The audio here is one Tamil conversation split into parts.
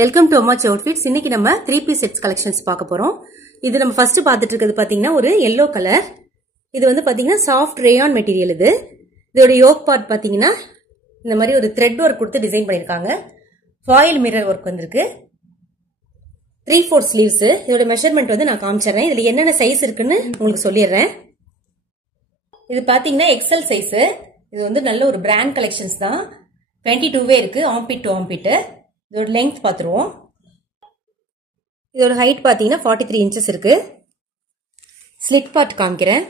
வெல்கம் டு அம்மாச்சி அவுட்ஃபிட்ஸ். இன்னைக்கு நம்ம 3 செட்ஸ் கலெக்ஷன்ஸ் பார்க்க போறோம். இது நம்ம ஃபர்ஸ்ட் பார்த்துட்டு இருக்கிறது பாத்தீங்கன்னா ஒரு yellow கலர். இது வந்து பாத்தீங்கன்னா சாஃப்ட் ரேயான் மெட்டீரியல். இதோட யோக் பார்ட் பாத்தீங்கன்னா இந்த மாதிரி ஒரு த்ரெட் ஒர்க் கொடுத்து டிசைன் பண்ணிருக்காங்க. ஃபாயில் மிரர் ஒர்க் வந்திருக்கு. 3/4 ஸ்லீவ்ஸ். இதோட மெஷர்மெண்ட் வந்து நான் காமிச்சிடுறேன். இதுல என்னென்ன சைஸ் இருக்குன்னு உங்களுக்கு சொல்லிடுறேன். இது பாத்தீங்கன்னா எக்ஸல் சைஸ். இது வந்து நல்ல ஒரு பிராண்ட் கலெக்ஷன்ஸ் தான். 22 இருக்கு, ஆம்பிட் டு ஆம்பிட். இதோட லெங்த் பாத்துருவோம். இதோட ஹைட் பாத்தீங்கன்னா 43 இன்ச்சஸ் இருக்கு. ஸ்லிட் பார்ட் காமிக்கிறேன்.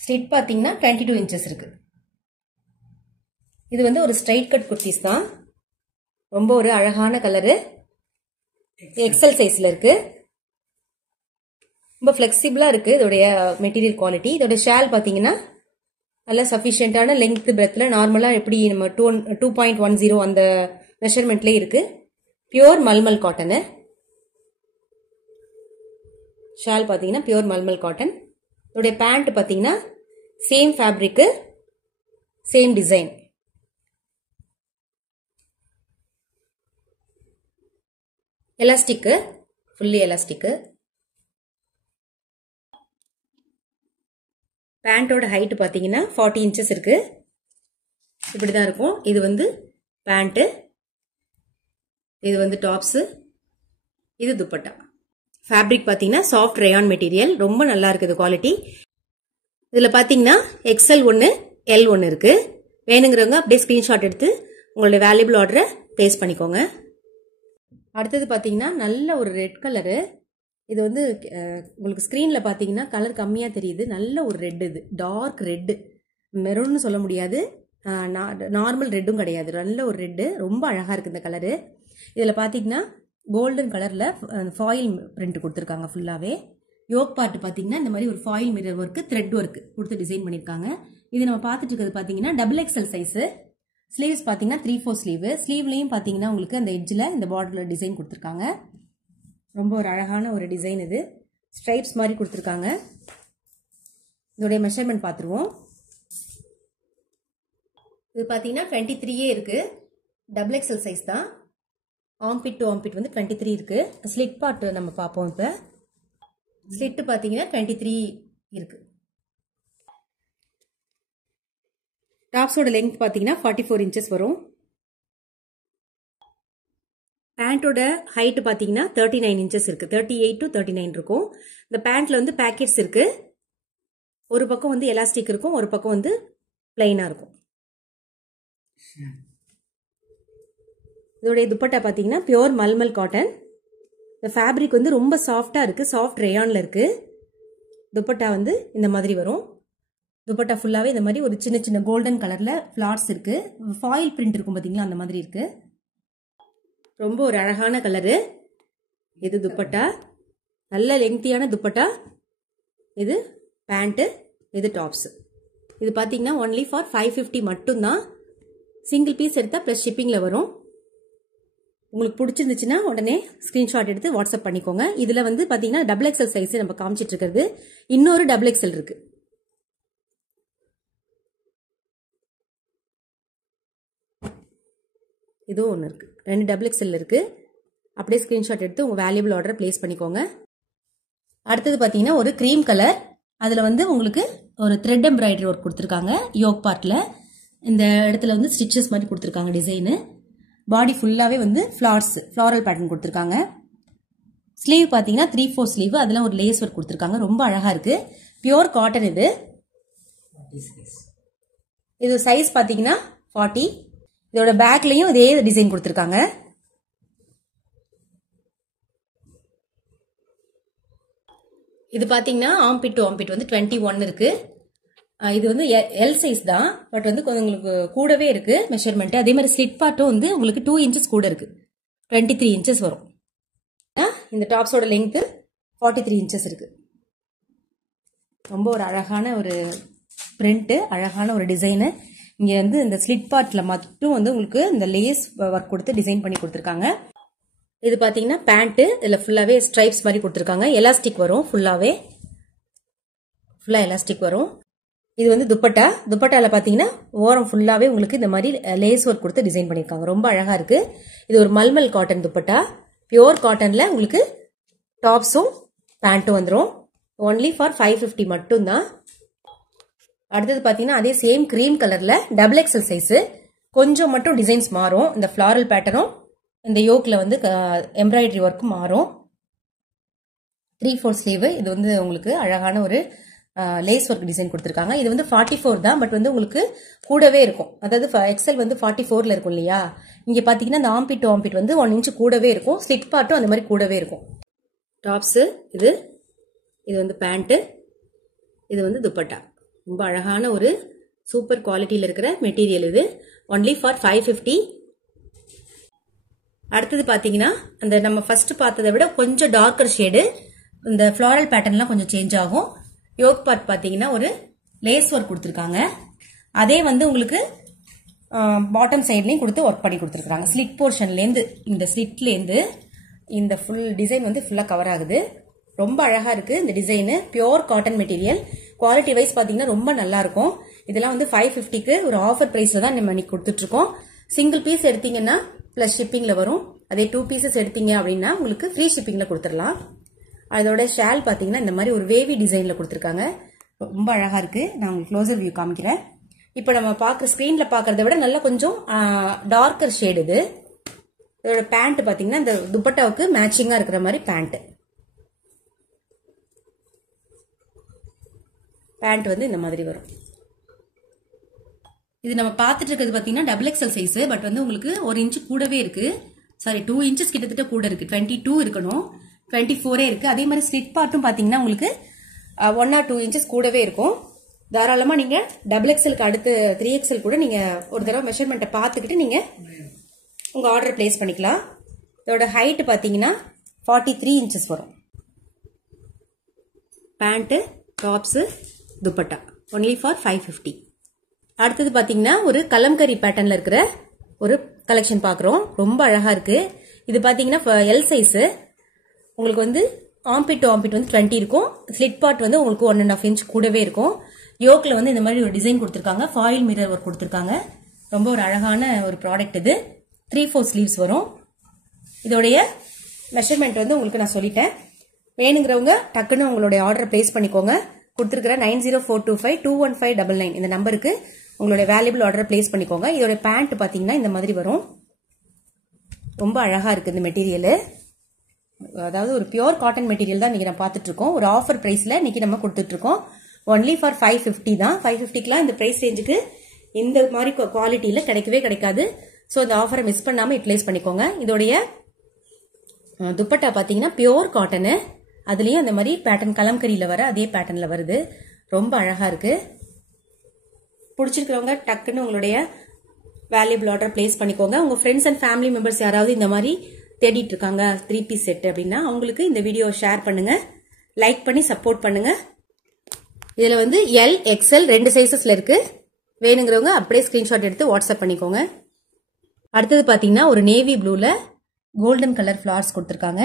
ஸ்லிட் பாத்தீங்கன்னா 22 இன்ச்சஸ் இருக்கு. இது வந்து ஒரு ஸ்ட்ரைட் கட் குர்த்திஸ் தான். ரொம்ப ஒரு அழகான கலரு. எக்ஸல் சைஸ்ல இருக்கு. ரொம்ப பிளெக்சிபிளா இருக்கு இதோடைய மெட்டீரியல் குவாலிட்டி. இதோட ஷால் பாத்தீங்கன்னா நல்ல சஃபிஷியன்டான லெங்த் பிரெத்ல நார்மலா எப்படி நம்ம 2.10 அந்த மெஷர்மெண்ட்ல இருக்கு. Pure mulmul cotton. ஷால் பாத்தீங்கன்னா பியூர் மல்மல் காட்டன். இதோடைய பேண்ட் பாத்தீங்கன்னா same fabric, same design. Elastic, fully elastic. பேண்டோட ஹைட் பாத்தீங்கன்னா 40 இன்ச்சஸ் இருக்கு. இப்படிதான் இருக்கும். இது வந்து பேண்ட், இது வந்து டாப்ஸ், இது துப்பட்டா. ஃபேப்ரிக் பாத்தீங்கன்னா சாஃப்ட் ரேயான் மெட்டீரியல். ரொம்ப நல்லா இருக்குது குவாலிட்டி. இதுல பாத்தீங்கன்னா எக்ஸ்எல் 1, L 1 இருக்கு. வேணுங்கிறவங்க அப்படியே ஸ்கிரீன்ஷாட் எடுத்து உங்களுடைய வேல்யூபிள் ஆர்டரை பிளேஸ் பண்ணிக்கோங்க. அடுத்தது பாத்தீங்கன்னா நல்ல ஒரு ரெட் கலரு. இது வந்து உங்களுக்கு ஸ்கிரீன்ல பாத்தீங்கன்னா கலர் கம்மியா தெரியுது. நல்ல ஒரு ரெட். இது டார்க் ரெட், மெரூன்னு சொல்ல முடியாது, நார்மல் ரெட்டும் கிடையாது. நல்ல ஒரு ரெட். ரொம்ப அழகா இருக்கு இந்த கலரு. இதுல பாத்தீங்கன்னா கோல்டன் கலர்ல ஃபாயில் பிரிண்ட் கொடுத்துருக்காங்க ஃபுல்லாவே. யோக் பார்ட் பாத்தீங்கன்னா இந்த மாதிரி ஒரு foil mirror work, thread work கொடுத்து டிசைன் பண்ணிருக்காங்க. இது நம்ம பாத்துட்டு இருக்கிறது பாத்தீங்கன்னா டபுள் எக்ஸ்எல் சைஸ். ஸ்லீவ்ஸ் பாத்தீங்கன்னா 3/4 ஸ்லீவ். ஸ்லீவ்லயும் பாத்தீங்கன்னா உங்களுக்கு அந்த எட்ஜ்ல இந்த பார்டர்ல டிசைன் கொடுத்துருக்காங்க. ரொம்ப ஒரு அழகான ஒரு டிசைன். இது ஸ்ட்ரைப்ஸ் மாதிரி கொடுத்துருக்காங்க. இதோடைய மெஷர்மெண்ட் பார்த்துருவோம். இது பார்த்தீங்கன்னா 23 இருக்கு. டபுள் எக்ஸ்எல் சைஸ் தான். ஆம்பிட் டு ஆம்பிட் வந்து 23 இருக்கு. ஸ்லிட் பார்ட் நம்ம பார்ப்போம். இப்போ ஸ்லிட் பார்த்தீங்கன்னா 23 இருக்கு. டாப்ஸோட லெங்த் பார்த்தீங்கன்னா 44 இன்ச்சஸ் வரும். பேண்டோட ஹைட் பாத்தீங்கன்னா 39 இன்ச்சஸ் இருக்கு. 38 to 39 இருக்கும். இந்த பேண்ட்ல வந்து பாக்கெட்ஸ் இருக்கு. ஒரு பக்கம் வந்து எலாஸ்டிக் இருக்கும், ஒரு பக்கம் வந்து பிளைனா இருக்கும். இதோடைய துப்பட்டா பாத்தீங்கன்னா பியூர் மல்மல் காட்டன். இந்த ஃபேப்ரிக் வந்து ரொம்ப சாஃப்டா இருக்கு. சாஃப்ட் ரேயான்ல இருக்கு. துப்பட்டா வந்து இந்த மாதிரி வரும். துப்பட்டா ஃபுல்லாவே இந்த மாதிரி ஒரு சின்ன சின்ன கோல்டன் கலர்ல ஃபிளார்ஸ் இருக்கு. ஃபாயில் பிரிண்ட் இருக்கும் பாத்தீங்களா, அந்த மாதிரி இருக்கு. ரொம்ப ஒரு அழகான கலரு. இது துப்பட்டா, நல்ல லெங்க்தியான துப்பட்டா. இது பேண்ட், இது டாப்ஸ். இது பாத்தீங்கன்னா ஒன்லி ஃபார் 550 மட்டும்தான். சிங்கிள் பீஸ் எடுத்தா பிளஸ் ஷிப்பிங்ல வரும். உங்களுக்கு பிடிச்சிருந்துச்சுன்னா உடனே ஸ்கிரீன்ஷாட் எடுத்து வாட்ஸ்அப் பண்ணிக்கோங்க. இதுல வந்து பாத்தீங்கன்னா டபுள் எக்ஸ்எல் சைஸ் நம்ம காமிச்சிட்டு இருக்கிறது. இன்னொரு டபுள் எக்ஸ்எல் இருக்கு. இதுவும் ஒன்று இருக்கு. 2 டபுள் எக்ஸ்எல் இருக்கு. அப்படியே ஸ்கிரீன்ஷாட் எடுத்து உங்க வேல்யூபிள் ஆர்டர் பிளேஸ் பண்ணிக்கோங்க. அடுத்தது பாத்தீங்கன்னா ஒரு கிரீம் கலர். அதுல வந்து உங்களுக்கு ஒரு த்ரெட் எம்ப்ராய்டரி ஒர்க் கொடுத்துருக்காங்க. யோக் பார்ட்ல இந்த இடத்துல வந்து ஸ்டிச்சஸ் மாதிரி கொடுத்துருக்காங்க டிசைனு. பாடி ஃபுல்லாவே வந்து ஃபிளாரல் பேட்டர்ன் கொடுத்துருக்காங்க. ஸ்லீவ் பாத்தீங்கன்னா 3/4 ஸ்லீவ். அதெல்லாம் ஒரு லேஸ் ஒர்க் கொடுத்துருக்காங்க. ரொம்ப அழகா இருக்கு. Pure cotton. இது சைஸ் பாத்தீங்கன்னா 40. இதோட பேக்லயும் இதே டிசைன் கொடுத்திருக்காங்க. இது பாத்தீங்கன்னா ஆம்பிட் டு ஆம்பிட் வந்து 21 இருக்கு. இது வந்து எல் சைஸ் தான், பட் வந்து கொஞ்சம் உங்களுக்கு கூடவே இருக்கு மெஷர்மெண்ட். அதே மாதிரி ஸ்லிட் பார்ட்டும் வந்து உங்களுக்கு 2 இன்ச்சஸ் கூட இருக்கு. 23 இன்ச்சஸ் வரும். இந்த டாப்ஸோட லெங்த் 43 இன்ச்சஸ் இருக்கு. ரொம்ப ஒரு அழகான ஒரு பிரிண்ட், அழகான ஒரு டிசைனு. இங்க வந்து இந்த ஸ்லிட் பார்ட்ல மட்டும் வந்து உங்களுக்கு இந்த லேஸ் ஒர்க் கொடுத்து டிசைன் பண்ணி கொடுத்துருக்காங்க. இது பாத்தீங்கன்னா பேண்ட். இதுல ஃபுல்லாவே ஸ்ட்ரைப்ஸ் மாதிரி கொடுத்துருக்காங்க. எலாஸ்டிக் வரும். ஃபுல்லா எலாஸ்டிக் வரும். இது வந்து துப்பட்டா. துப்பட்டால பாத்தீங்கன்னா ஓரம் ஃபுல்லாவே உங்களுக்கு இந்த மாதிரி லேஸ் ஒர்க் கொடுத்து டிசைன் பண்ணிருக்காங்க. ரொம்ப அழகா இருக்கு. இது ஒரு மல்மல் காட்டன் துப்பட்டா. பியூர் காட்டன்ல உங்களுக்கு டாப்ஸும் பேண்ட்டும் வந்துடும். ஒன்லி ஃபார் 550 மட்டும் தான். அடுத்தது பாத்தீங்கன்னா அதே சேம் கிரீம் கலர்ல டபுள் எக்ஸல் சைஸ். கொஞ்சம் மட்டும் டிசைன்ஸ் மாறும். இந்த ஃபிளாரல் பேட்டர்னும் இந்த யோக்ல வந்து எம்ப்ராய்டரி ஒர்க் மாறும். 3/4 ஸ்லீவ். இது வந்து உங்களுக்கு அழகான ஒரு லேஸ் ஒர்க் டிசைன் கொடுத்துருக்காங்க. இது வந்து 44 தான். பட் வந்து உங்களுக்கு கூடவே இருக்கும். அதாவது எக்ஸல் வந்து 44ல இருக்கும் இல்லையா. இங்க பாத்தீங்கன்னா இந்த ஆம்பிட் டு ஆம்பிட் வந்து 1 இன்ச் கூடவே இருக்கும். ஸ்லிட் பார்ட்டும் அந்த மாதிரி கூடவே இருக்கும். டாப்ஸ் இது வந்து பேண்ட். இது வந்து துப்பட்டா. ரொம்ப அழகான ஒரு சூப்பர் குவாலிட்டியில இருக்கிற மெட்டீரியல். இது ஒன்லி ஃபார் 550. அடுத்தது பாத்தீங்கன்னா அந்த நம்ம ஃபர்ஸ்ட் பார்த்ததை விட கொஞ்சம் டார்க்கர் ஷேடு. இந்த ஃபிளாரல் பேட்டர்ன்லாம் கொஞ்சம் சேஞ்ச் ஆகும். யோக் பார்ட் பாத்தீங்கன்னா ஒரு லேஸ் ஒர்க் கொடுத்துருக்காங்க. அதே வந்து உங்களுக்கு பாட்டம் சைட்லயும் கொடுத்து ஒர்க் பண்ணி கொடுத்துருக்காங்க. ஸ்லிட் போர்ஷன்லேருந்து இந்த ஸ்லிட்லேருந்து இந்த ஃபுல் டிசைன் வந்து ஃபுல்லா கவர் ஆகுது. ரொம்ப அழகா இருக்கு இந்த design. Pure cotton material. Quality wise பாத்தீங்கன்னா ரொம்ப நல்லா இருக்கும். இதெல்லாம் வந்து 550க்கு ஒரு ஆஃபர் பிரைஸ்ல தான் நம்ம இன்னைக்கு கொடுத்துட்டு இருக்கோம். சிங்கிள் பீஸ் எடுத்தீங்கன்னா பிளஸ் ஷிப்பிங்ல வரும். அதே 2 பீசஸ் எடுத்தீங்க அப்படின்னா உங்களுக்கு ஃப்ரீ ஷிப்பிங்ல கொடுத்துடலாம். அதோட ஷால் பாத்தீங்கன்னா இந்த மாதிரி ஒரு வேவி டிசைன்ல கொடுத்துருக்காங்க. ரொம்ப அழகா இருக்கு. நான் உங்களுக்கு க்ளோசர் வியூ காமிக்கிறேன். இப்போ நம்ம பாக்குற ஸ்கிரீன்ல பாக்குறத விட நல்லா கொஞ்சம் டார்க்கர் ஷேடு இது. இதோட பேண்ட் பாத்தீங்கன்னா இந்த துப்பட்டாவுக்கு மேட்சிங்கா இருக்கிற மாதிரி பேண்ட். பேண்ட் வந்து இந்த மாதிரி வரும். இது நம்ம பார்த்துட்டு இருக்கிறது பாத்தீங்கன்னா டபுள் எக்ஸல் சைஸ். பட் வந்து உங்களுக்கு 1 இன்ச் கூடவே இருக்கு. சாரி 2 இன்ச்சஸ் கிட்டத்தட்ட கூட இருக்கு. 22 இருக்கணும். 24 இருக்கு. அதே மாதிரி ஸ்லிட் பார்ட்டும் பாத்தீங்கன்னா உங்களுக்கு 1 or 2 இன்ச்சஸ் கூடவே இருக்கும். தாராளமா நீங்க டபுள் எக்ஸலுக்கு அடுத்து 3XL கூட நீங்க ஒரு தடவை மெஷர்மெண்ட்டை பார்த்துக்கிட்டு நீங்க உங்க ஆர்டர் பிளேஸ் பண்ணிக்கலாம். இதோட ஹைட் பாத்தீங்கன்னா 43 இன்ச்சஸ் வரும். Pant, tops, dupatta only for 550. அடுத்தது பாத்தீங்கன்னா ஒரு கலம்கரி பேட்டர்ன்ல இருக்கிற ஒரு கலெக்ஷன் பாக்குறோம். ரொம்ப அழகா இருக்கு. இது பாத்தீங்கன்னா எல் சைஸ். உங்களுக்கு வந்து ஆம்பிட் டு ஆம்பிட் வந்து 20 இருக்கும். ஸ்லிட் பார்ட் வந்து உங்களுக்கு 1.5 இன்ச் கூடவே இருக்கும். யோக்ல வந்து இந்த மாதிரி ஒரு டிசைன் கொடுத்துருக்காங்க. ஃபாயில் மிரர் ஒர்க் கொடுத்துருக்காங்க. ரொம்ப ஒரு அழகான ஒரு ப்ராடக்ட் இது. 3/4 ஸ்லீவ்ஸ் வரும். இதோடைய மெஷர்மெண்ட் வந்து உங்களுக்கு நான் சொல்லிட்டேன். வேணுங்கிறவங்க டக்குன்னு உங்களுடைய ஆர்டர் பிளேஸ் பண்ணிக்கோங்க. கொடுத்துருக்கிற 9042252159 இந்த நம்பருக்கு உங்களுடைய வேல்யூபிள் ஆர்டர் பிளேஸ் பண்ணிக்கோங்க. இதோட பேண்ட் பாத்தீங்கன்னா இந்த மாதிரி வரும். ரொம்ப அழகா இருக்கு இந்த மெட்டீரியல். அதாவது ஒரு பியூர் காட்டன் மெட்டீரியல் தான் இன்னைக்கு நம்ம பார்த்துட்டு இருக்கோம். ஒரு ஆஃபர் பிரைஸ்ல இன்னைக்கு நம்ம கொடுத்துட்டு இருக்கோம். ஒன்லி ஃபார் 550 தான். 550க்குலாம் இந்த பிரைஸ் ரேஞ்சுக்கு இந்த மாதிரி குவாலிட்டியில கிடைக்கவே கிடைக்காது. ஸோ இந்த ஆஃபரை மிஸ் பண்ணாம யூட்டிலைஸ் பண்ணிக்கோங்க. இதோடைய துப்பட்டா பாத்தீங்கன்னா பியூர் காட்டனு. அதுலயும் அந்த மாதிரி பேட்டர்ன் கலம்கரியில வர அதே பேட்டர்ன்ல வருது. ரொம்ப அழகா இருக்கு. பிடிச்சிருக்கிறவங்க டக்குன்னு உங்களுடைய வேல்யூபிள் ஆர்டர் பிளேஸ் பண்ணிக்கோங்க. உங்க ஃப்ரெண்ட்ஸ் அண்ட் ஃபேமிலி மெம்பர்ஸ் யாராவது இந்த மாதிரி தேடிட்டு இருக்காங்க 3 பீஸ் செட் அப்படின்னா அவங்களுக்கு இந்த வீடியோ ஷேர் பண்ணுங்க. லைக் பண்ணி சப்போர்ட் பண்ணுங்க. இதுல வந்து எல், எக்ஸ்எல் 2 சைசஸ்ல இருக்கு. வேணுங்கிறவங்க அப்படியே ஸ்கிரீன்ஷாட் எடுத்து வாட்ஸ்அப் பண்ணிக்கோங்க. அடுத்தது பாத்தீங்கன்னா ஒரு நேவி ப்ளூல கோல்டன் கலர் ஃபிளார்ஸ் கொடுத்துருக்காங்க.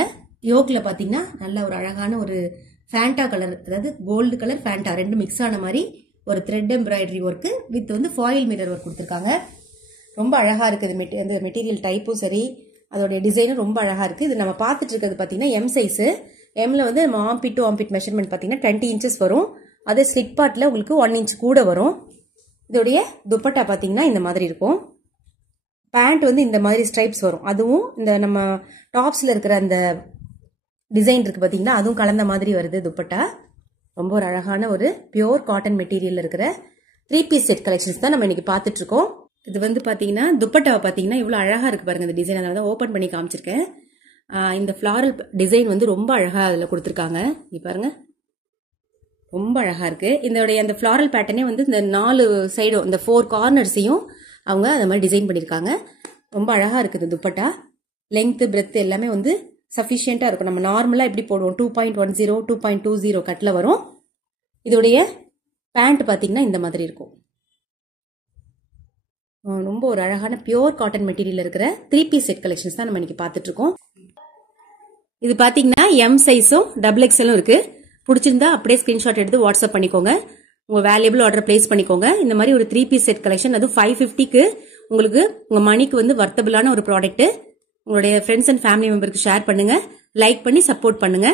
யோக்ல பாத்தீங்கன்னா நல்ல ஒரு அழகான ஒரு ஃபேண்டா கலர், அதாவது கோல்டு கலர் ஃபேண்டா ரெண்டும் மிக்ஸ் ஆன மாதிரி ஒரு த்ரெட் எம்ப்ராய்டரி ஒர்க் வித் வந்து ஃபாயில் மிரர் ஒர்க் கொடுத்துருக்காங்க. ரொம்ப அழகா இருக்கு. இந்த மெட்டீரியல் டைப்பும் சரி அதோட டிசைனும் ரொம்ப அழகா இருக்கு. இது நம்ம பார்த்துட்டு இருக்கிறது பாத்தீங்கன்னா எம் சைஸ். எம்ல வந்து நம்ம ஆம்பிட் டு ஆம்பிட் மெஷர்மெண்ட் பாத்தீங்கன்னா 20 இன்ச்சஸ் வரும். அதே ஸ்லிட் பார்ட்ல உங்களுக்கு 1 இன்ச் கூட வரும். இதோடைய துப்பட்டா பாத்தீங்கன்னா இந்த மாதிரி இருக்கும். பேண்ட் வந்து இந்த மாதிரி ஸ்ட்ரைப்ஸ் வரும். அதுவும் இந்த நம்ம டாப்ஸ்ல இருக்கிற அந்த டிசைன் இருக்கு பாத்தீங்கன்னா அதுவும் கலந்த மாதிரி வருது துப்பட்டா. ரொம்ப ஒரு அழகான ஒரு பியூர் காட்டன் மெட்டீரியல் இருக்கிற 3 பீஸ் செட் கலெக்ஷன்ஸ் தான் நம்ம இன்னைக்கு பார்த்துட்டு இருக்கோம். இது வந்து பாத்தீங்கன்னா துப்பட்டாவை பாத்தீங்கன்னா இவ்வளவு அழகா இருக்கு பாருங்க. இந்த டிசைன் அதனால தான் ஓபன் பண்ணி காமிச்சிருக்கேன். இந்த ஃபிளாரல் டிசைன் வந்து ரொம்ப அழகா அதுல கொடுத்துருக்காங்க. இங்க பாருங்க ரொம்ப அழகா இருக்கு. இதோடைய அந்த ஃபிளாரல் பேட்டர்னே வந்து இந்த 4 சைடும் இந்த 4 கார்னர்ஸையும் அவங்க அந்த மாதிரி டிசைன் பண்ணிருக்காங்க. ரொம்ப அழகா இருக்குது துப்பட்டா. லெங்த், பிரெத் எல்லாமே வந்து சஃபிஷியண்டா இருக்கும். நம்ம நார்மலா எப்படி போடுவோம் 2.10 2.20 கட்ல வரும். இதோடைய பேண்ட் பாத்தீங்கன்னா இந்த மாதிரி இருக்கும். ரொம்ப ஒரு அழகான பியூர் காட்டன் மெட்டீரியல் இருக்கிற 3 பீஸ் செட் கலெக்ஷன்ஸ் தான் நம்ம இன்னைக்கு பார்த்துட்டு இருக்கோம். இது பாத்தீங்கன்னா எம் சைஸும் டபுள் எக்ஸ்எலும் இருக்கு. பிடிச்சிருந்தா அப்படியே ஸ்கிரீன்ஷாட் எடுத்து வாட்ஸ்அப் பண்ணிக்கோங்க. உங்க வேல்யூபிள் ஆர்டர் பிளேஸ் பண்ணிக்கோங்க. இந்த மாதிரி ஒரு 3 பீஸ் செட் கலெக்ஷன், அது 550க்கு உங்களுக்கு உங்க மணிக்கு வந்து வர்த்தபிளான ஒரு ப்ராடக்ட். உங்களுடைய ஃப்ரெண்ட்ஸ் அண்ட் ஃபேமிலி மெம்பருக்கு ஷேர் பண்ணுங்க, லைக் பண்ணி சப்போர்ட் பண்ணுங்க.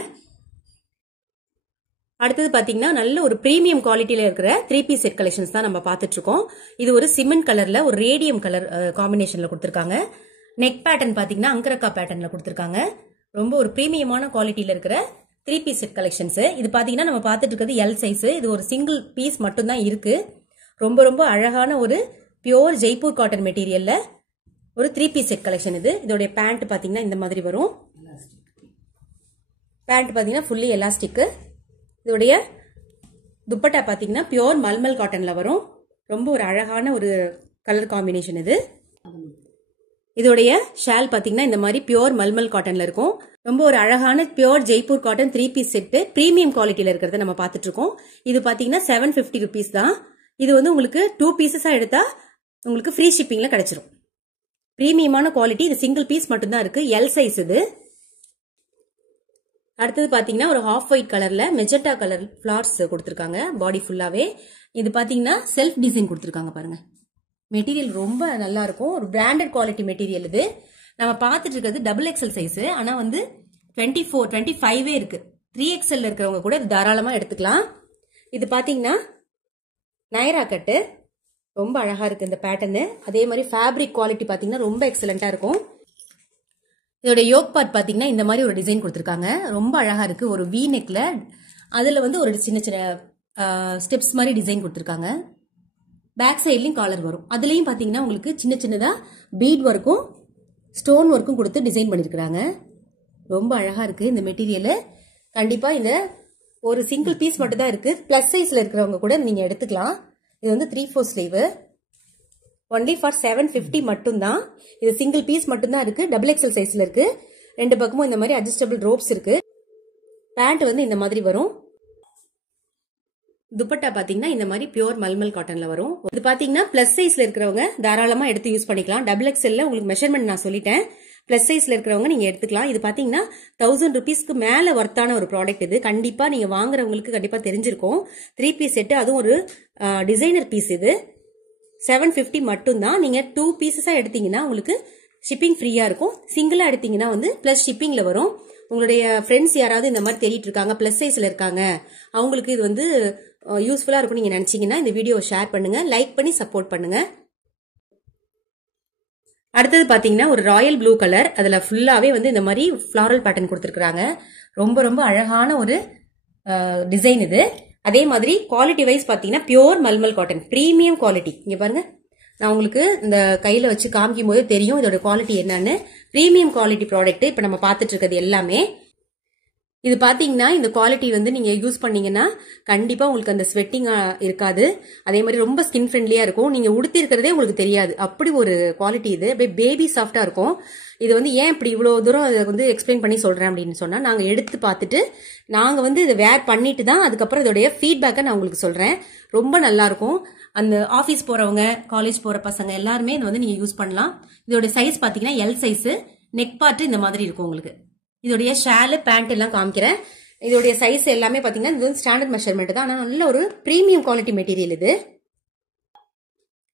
அடுத்தது பாத்தீங்கன்னா நல்ல ஒரு பிரீமியம் குவாலிட்டியில இருக்கிற 3 பீஸ் செட் கலெக்ஷன்ஸ் தான் நம்ம பார்த்துட்டு இருக்கோம். இது ஒரு சிமெண்ட் கலர்ல ஒரு ரேடியம் கலர் காம்பினேஷன்ல கொடுத்திருக்காங்க. நெக் பேட்டர்ன் பாத்தீங்கன்னா அங்கரக்கா பேட்டர்ன்ல கொடுத்திருக்காங்க. ரொம்ப ஒரு பிரீமியமான குவாலிட்டியில இருக்கிற 3 பீஸ் செட் கலெக்ஷன்ஸ். இது பாத்தீங்கன்னா நம்ம பார்த்துட்டு இருக்கிறது எல் சைஸ். இது ஒரு சிங்கிள் பீஸ் மட்டும் தான் இருக்கு. ரொம்ப ரொம்ப அழகான ஒரு பியோர் ஜெய்ப்பூர் காட்டன் மெட்டீரியல்ல ஒரு 3 பீஸ் செட் கலெக்ஷன் இது. இதோட பேண்ட் பாத்தீங்கன்னா இந்த மாதிரி வரும். பேண்ட் பாத்தீங்கன்னா ஃபுல்லி எலாஸ்டிக். இதோடைய துப்பட்டா பாத்தீங்கன்னா பியோர் மல்மல் காட்டன்ல வரும். ரொம்ப ஒரு அழகான ஒரு கலர் காம்பினேஷன் இது. இதோடைய ஷால் பாத்தீங்கன்னா இந்த மாதிரி பியோர் மல்மல் காட்டன்ல இருக்கும். ரொம்ப ஒரு அழகான pure Jaipur cotton 3 piece set premium குவாலிட்டியில இருக்கிறத நம்ம பார்த்துட்டு இருக்கோம். இது பாத்தீங்கன்னா 750 rupees தான். இது வந்து உங்களுக்கு 2 பீசஸா எடுத்தா உங்களுக்கு ஃப்ரீ ஷிப்பிங்ல கிடைச்சிரும். பிரீமியமான குவாலிட்டி. இது சிங்கிள் பீஸ் மட்டும் தான் இருக்கு. எல் சைஸ் இது. அடுத்தது பாத்தீங்கன்னா ஒரு ஹாஃப் ஒயிட் கலர்ல மெஜெண்டா கலர் ஃபிளார்ஸ் கொடுத்திருக்காங்க பாடி ஃபுல்லாவே. இது பாத்தீங்கன்னா செல்ஃப் டிசைன் கொடுத்திருக்காங்க பாருங்க. மெட்டீரியல் ரொம்ப நல்லா இருக்கும். ஒரு பிராண்டட் குவாலிட்டி மெட்டீரியல் இது. நம்ம பார்த்துட்டு இருக்கிறது XXL சைஸ். ஆனா வந்து 24, 25 இருக்கு. 3XL இருக்கிறவங்க கூட இது தாராளமா எடுத்துக்கலாம். இது பாத்தீங்கன்னா நைரா கட்டு. ரொம்ப அழகா இருக்கு இந்த பேட்டர்னு. அதே மாதிரி ஃபேப்ரிக் குவாலிட்டி பாத்தீங்கன்னா ரொம்ப எக்ஸலண்டா இருக்கும். இதோட யோக் பார்ட் பாத்தீங்கன்னா இந்த மாதிரி ஒரு டிசைன் கொடுத்திருக்காங்க. ரொம்ப அழகா இருக்கு. ஒரு வி நெக்ல அதுல வந்து ஒரு சின்ன சின்ன ஸ்டெப்ஸ் மாதிரி டிசைன் கொடுத்திருக்காங்க. பேக் சைட்லயும் காலர் வரும். அதுலயும் பாத்தீங்கன்னா உங்களுக்கு சின்ன சின்னதா பீட் ஒர்க்கும் ஸ்டோன் ஒர்க்கும் கொடுத்து டிசைன் பண்ணிருக்காங்க. ரொம்ப அழகா இருக்கு இந்த மெட்டீரியல். கண்டிப்பா இந்த ஒரு சிங்கிள் பீஸ் மட்டும் தான் இருக்கு. பிளஸ் சைஸ்ல இருக்கிறவங்க கூட நீங்க எடுத்துக்கலாம். இது வந்து 3/4 ஸ்லீவ். ஒன்லி ஃபார் 750 மட்டும் தான். இது சிங்கிள் பீஸ் மட்டும் தான் இருக்கு. XXL சைஸ்ல இருக்கு. ரெண்டு பக்கமும் இந்த மாதிரி அட்ஜஸ்டபிள் ரோப்ஸ் இருக்கு. பேண்ட் வந்து இந்த மாதிரி வரும். துப்பட்டா பாத்தீங்கன்னா இந்த மாதிரி பியோர் மல்மல் காட்டன்ல வரும். இது பாத்தீங்கன்னா பிளஸ் சைஸ்ல இருக்கிறவங்க தாராளமா எடுத்து யூஸ் பண்ணிக்கலாம். XXL உங்களுக்கு மெஷர்மெண்ட் நான் சொல்லிட்டேன். பிளஸ் சைஸ்ல இருக்கிறவங்க நீங்க எடுத்துக்கலாம். இது பாத்தீங்கன்னா 1000 rupeesக்கு மேல வர்த்தான ஒரு ப்ராடக்ட் இது. கண்டிப்பா நீங்க வாங்குறவங்களுக்கு கண்டிப்பா தெரிஞ்சிருக்கும். 3 பீஸ் செட், அதுவும் ஒரு டிசைனர் பீஸ். இது 750 மட்டும் தான். நீங்க 2 பீசஸா எடுத்தீங்கன்னா உங்களுக்கு ஷிப்பிங் ஃப்ரீயா இருக்கும். சிங்கிளா எடுத்தீங்கன்னா வந்து பிளஸ் ஷிப்பிங்ல வரும். உங்களுடைய ஃப்ரெண்ட்ஸ் யாராவது இந்த மாதிரி தேடிட்டு இருக்காங்க, பிளஸ் சைஸ்ல இருக்காங்க, அவங்களுக்கு இது வந்து யூஸ்ஃபுல்லா இருக்கும் நீங்க நினைச்சீங்கன்னா இந்த வீடியோவை ஷேர் பண்ணுங்க, லைக் பண்ணி சப்போர்ட் பண்ணுங்க. அடுத்தது பாத்தீங்கன்னா ஒரு ராயல் ப்ளூ கலர். அதுல ஃபுல்லாவே வந்து இந்த மாதிரி ஃபிளாரல் பேட்டர்ன் கொடுத்திருக்காங்க. ரொம்ப ரொம்ப அழகான ஒரு டிசைன் இது. அதே மாதிரி குவாலிட்டி வைஸ் பாத்தீங்கன்னா pure mulmul cotton premium quality. இங்க பாருங்க, நான் உங்களுக்கு இந்த கையில வச்சு காமிக்கும் போது தெரியும் இதோட குவாலிட்டி என்னன்னு. பிரீமியம் குவாலிட்டி ப்ராடக்ட் இப்ப நம்ம பார்த்துட்டு இருக்கிறது எல்லாமே. இது பாத்தீங்கன்னா இந்த குவாலிட்டி வந்து நீங்க யூஸ் பண்ணீங்கன்னா கண்டிப்பா உங்களுக்கு அந்த ஸ்வெட்டிங் இருக்காது. அதே மாதிரி ரொம்ப ஸ்கின் ஃப்ரெண்ட்லியா இருக்கும். நீங்க உடுத்தி இருக்கிறதே உங்களுக்கு தெரியாது. அப்படி ஒரு குவாலிட்டி இது. அப்படியே பேபி சாஃப்டா இருக்கும். இது வந்து ஏன் இப்படி இவ்வளவு தூரம் அதை வந்து எக்ஸ்பிளைன் பண்ணி சொல்றேன் அப்படின்னு சொன்னா, நாங்க எடுத்து பார்த்துட்டு நாங்க வந்து இதை வேர் பண்ணிட்டு தான் அதுக்கப்புறம் இதோடைய ஃபீட்பேக்கை நான் உங்களுக்கு சொல்றேன். ரொம்ப நல்லா இருக்கும். அந்த ஆபீஸ் போறவங்க, காலேஜ் போற பசங்க எல்லாருமே இதை வந்து நீங்க யூஸ் பண்ணலாம். இதோட சைஸ் பாத்தீங்கன்னா எல் சைஸ். நெக் பார்ட் இந்த மாதிரி இருக்கும் உங்களுக்கு. இதோடைய ஷாலு பேண்ட் எல்லாம் காமிக்கிறேன். இதோடைய சைஸ் எல்லாமே பாத்தீங்கன்னா இது வந்து ஸ்டாண்டர்ட் மெஷர்மெண்ட் தான். ஆனா நல்ல ஒரு பிரீமியம் குவாலிட்டி மெட்டீரியல் இது.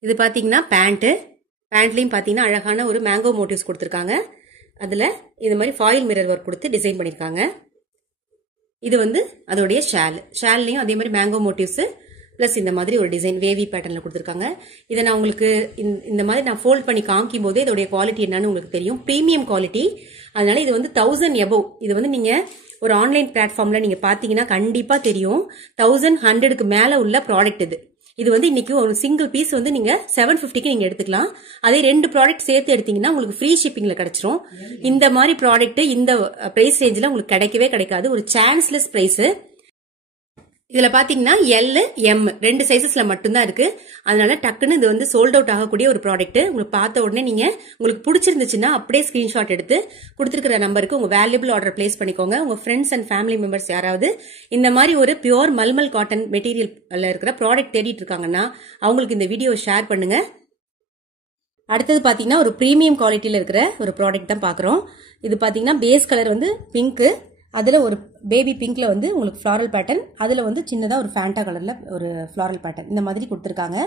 இது பாத்தீங்கன்னா பேண்ட்லயும் பாத்தீங்கன்னா அழகான ஒரு மேங்கோ மோட்டிவ்ஸ் கொடுத்திருக்காங்க. அதுல இது மாதிரி ஃபாயில் மிரர் ஒர்க் கொடுத்து டிசைன் பண்ணிருக்காங்க. இது வந்து அதோடைய ஷால்லயும் அதே மாதிரி மேங்கோ மோட்டிவ்ஸ் பிளஸ் இந்த மாதிரி ஒரு டிசைன் வேவி பேட்டர்ன்ல கொடுத்திருக்காங்க. இதை நான் உங்களுக்கு இந்த மாதிரி நான் ஃபோல்ட் பண்ணி காமிக்கும் போதே இதோடைய குவாலிட்டி என்னன்னு உங்களுக்கு தெரியும். Premium quality. அதனால இது வந்து 1000 above. இது வந்து நீங்க ஒரு ஆன்லைன் பிளாட்ஃபார்ம்ல நீங்க பாத்தீங்கன்னா கண்டிப்பா தெரியும். 1100க்கு மேல உள்ள ப்ராடக்ட் இது. இது வந்து இன்னைக்கு ஒரு சிங்கிள் பீஸ் வந்து நீங்க 750க்கு நீங்க எடுத்துக்கலாம். அதே 2 ப்ராடக்ட் சேர்த்து எடுத்தீங்கன்னா உங்களுக்கு ஃப்ரீ ஷிப்பிங்ல கிடைச்சிரும். இந்த மாதிரி ப்ராடக்ட் இந்த பிரைஸ் ரேஞ்சில உங்களுக்கு கிடைக்கவே கிடைக்காது. ஒரு சான்ஸ்லெஸ் பிரைஸ். இதுல பாத்தீங்கன்னா எல், எம் 2 சைசஸ்ல மட்டும்தான் இருக்கு. அதனால டக்குன்னு இது வந்து சோல்ட் அவுட் ஆகக்கூடிய ஒரு ப்ராடக்ட். உங்களுக்கு பார்த்த உடனே நீங்க உங்களுக்கு பிடிச்சிருந்துச்சுன்னா அப்படியே ஸ்கிரீன்ஷாட் எடுத்து கொடுத்துருக்கிற நம்பருக்கு உங்க வேல்யூபிள் ஆர்டர் பிளேஸ் பண்ணிக்கோங்க. உங்க ஃப்ரெண்ட்ஸ் அண்ட் ஃபேமிலி மெம்பர்ஸ் யாராவது இந்த மாதிரி ஒரு பியோர் மல்மல் காட்டன் மெட்டீரியல் இருக்கிற ப்ராடக்ட் தேடிட்டு இருக்காங்கன்னா அவங்களுக்கு இந்த வீடியோ ஷேர் பண்ணுங்க. அடுத்தது பாத்தீங்கன்னா ஒரு பிரீமியம் குவாலிட்டியில இருக்கிற ஒரு ப்ராடக்ட் தான் பாக்குறோம். இது பாத்தீங்கன்னா பேஸ் கலர் வந்து பிங்க், அதில் ஒரு பேபி பிங்க்ல வந்து உங்களுக்கு ஃப்ளாரல் பேட்டர்ன், அதில் வந்து சின்னதாக ஒரு ஃபேண்டா கலரில் ஒரு ஃப்ளாரல் பேட்டர்ன் இந்த மாதிரி கொடுத்துருக்காங்க.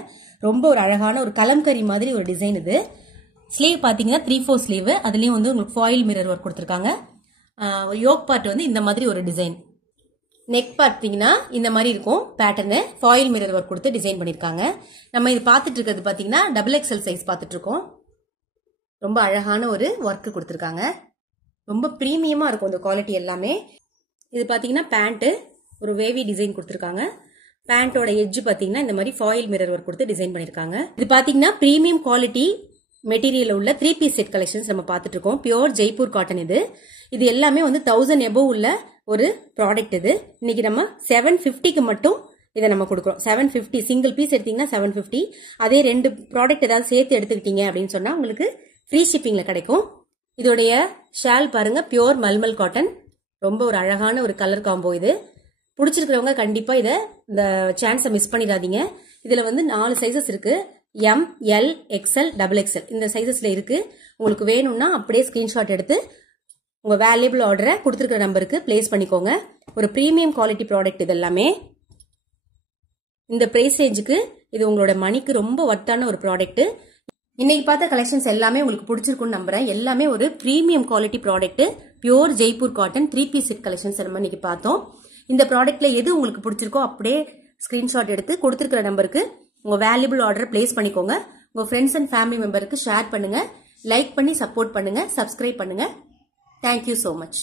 ரொம்ப ஒரு அழகான ஒரு கலம்கரி மாதிரி ஒரு டிசைன் இது. ஸ்லீவ் பார்த்தீங்கன்னா 3/4 ஸ்லீவ், அதுலேயும் வந்து உங்களுக்கு ஃபாயில் மிரர் ஒர்க் கொடுத்துருக்காங்க. யோக் பார்ட் வந்து இந்த மாதிரி ஒரு டிசைன். நெக் பார்த்தீங்கன்னா இந்த மாதிரி இருக்கும் பேட்டர்னு, ஃபாயில் மிரர் ஒர்க் கொடுத்து டிசைன் பண்ணியிருக்காங்க. நம்ம இது பார்த்துட்டு இருக்கிறது பார்த்தீங்கன்னா XXL சைஸ் பார்த்துட்டு இருக்கோம். ரொம்ப அழகான ஒரு ஒர்க்கு கொடுத்துருக்காங்க. ரொம்ப ப்ரீமியமாக இருக்கும் இந்த குவாலிட்டி எல்லாமே. இது பார்த்தீங்கன்னா பேண்ட்டு ஒரு வேவி டிசைன் கொடுத்துருக்காங்க. பேண்டோட எட்ஜ் பார்த்தீங்கன்னா இந்த மாதிரி ஃபாயில் மிரர் ஒர்க் கொடுத்து டிசைன் பண்ணியிருக்காங்க. இது பார்த்தீங்கன்னா ப்ரீமியம் குவாலிட்டி மெட்டீரியல் உள்ள 3 பீஸ் செட் கலெக்ஷன்ஸ் நம்ம பார்த்துட்டு இருக்கோம். பியோர் ஜெய்ப்பூர் காட்டன் இது எல்லாமே வந்து 1000 எபோவ் உள்ள ஒரு ப்ராடக்ட் இது. இன்னைக்கு நம்ம 750க்கு மட்டும் இதை நம்ம கொடுக்குறோம். 750 சிங்கிள் பீஸ் எடுத்தீங்கன்னா 750. அதே 2 ப்ராடக்ட் ஏதாவது சேர்த்து எடுத்துக்கிட்டீங்க அப்படின்னு சொன்னா உங்களுக்கு ஃப்ரீ ஷிப்பிங்ல கிடைக்கும். இதோடைய ஷால் பாருங்க, பியோர் மல்மல் காட்டன். ரொம்ப ஒரு அழகான ஒரு கலர் காம்போ இது. பிடிச்சிருக்கிறவங்க கண்டிப்பா இந்த சான்ஸை மிஸ் பண்ணிடாதீங்க. இதுல வந்து 4 சைசஸ் இருக்கு. M, L, XL, XXL இந்த சைசஸ்ல இருக்கு. உங்களுக்கு வேணும்னா அப்படியே ஸ்கிரீன்ஷாட் எடுத்து உங்க வேல்யூபிள் ஆர்டரை கொடுத்துருக்கிற நம்பருக்கு பிளேஸ் பண்ணிக்கோங்க. ஒரு பிரீமியம் குவாலிட்டி ப்ராடக்ட் இது எல்லாமே. இந்த பிரைஸ் ரேஞ்சுக்கு இது உங்களோட மணிக்கு ரொம்ப வர்த்தான ஒரு ப்ராடக்ட். இன்னைக்கு பார்த்த கலெக்ஷன்ஸ் எல்லாமே உங்களுக்கு பிடிச்சிருக்கும்னு நம்புறேன். எல்லாமே ஒரு premium quality product, pure Jaipur cotton 3 piece set collections நம்ம இன்னைக்கு பார்த்தோம். இந்த ப்ராடக்ட்ல எது உங்களுக்கு பிடிச்சிருக்கோ அப்படியே ஸ்கிரீன்ஷாட் எடுத்து கொடுத்துருக்கிற நம்பருக்கு உங்க வேல்யூபிள் ஆர்டர் பிளேஸ் பண்ணிக்கோங்க. உங்க ஃப்ரெண்ட்ஸ் அண்ட் ஃபேமிலி மெம்பருக்கு ஷேர் பண்ணுங்க, லைக் பண்ணி சப்போர்ட் பண்ணுங்க, சப்ஸ்கிரைப் பண்ணுங்க. Thank you so much.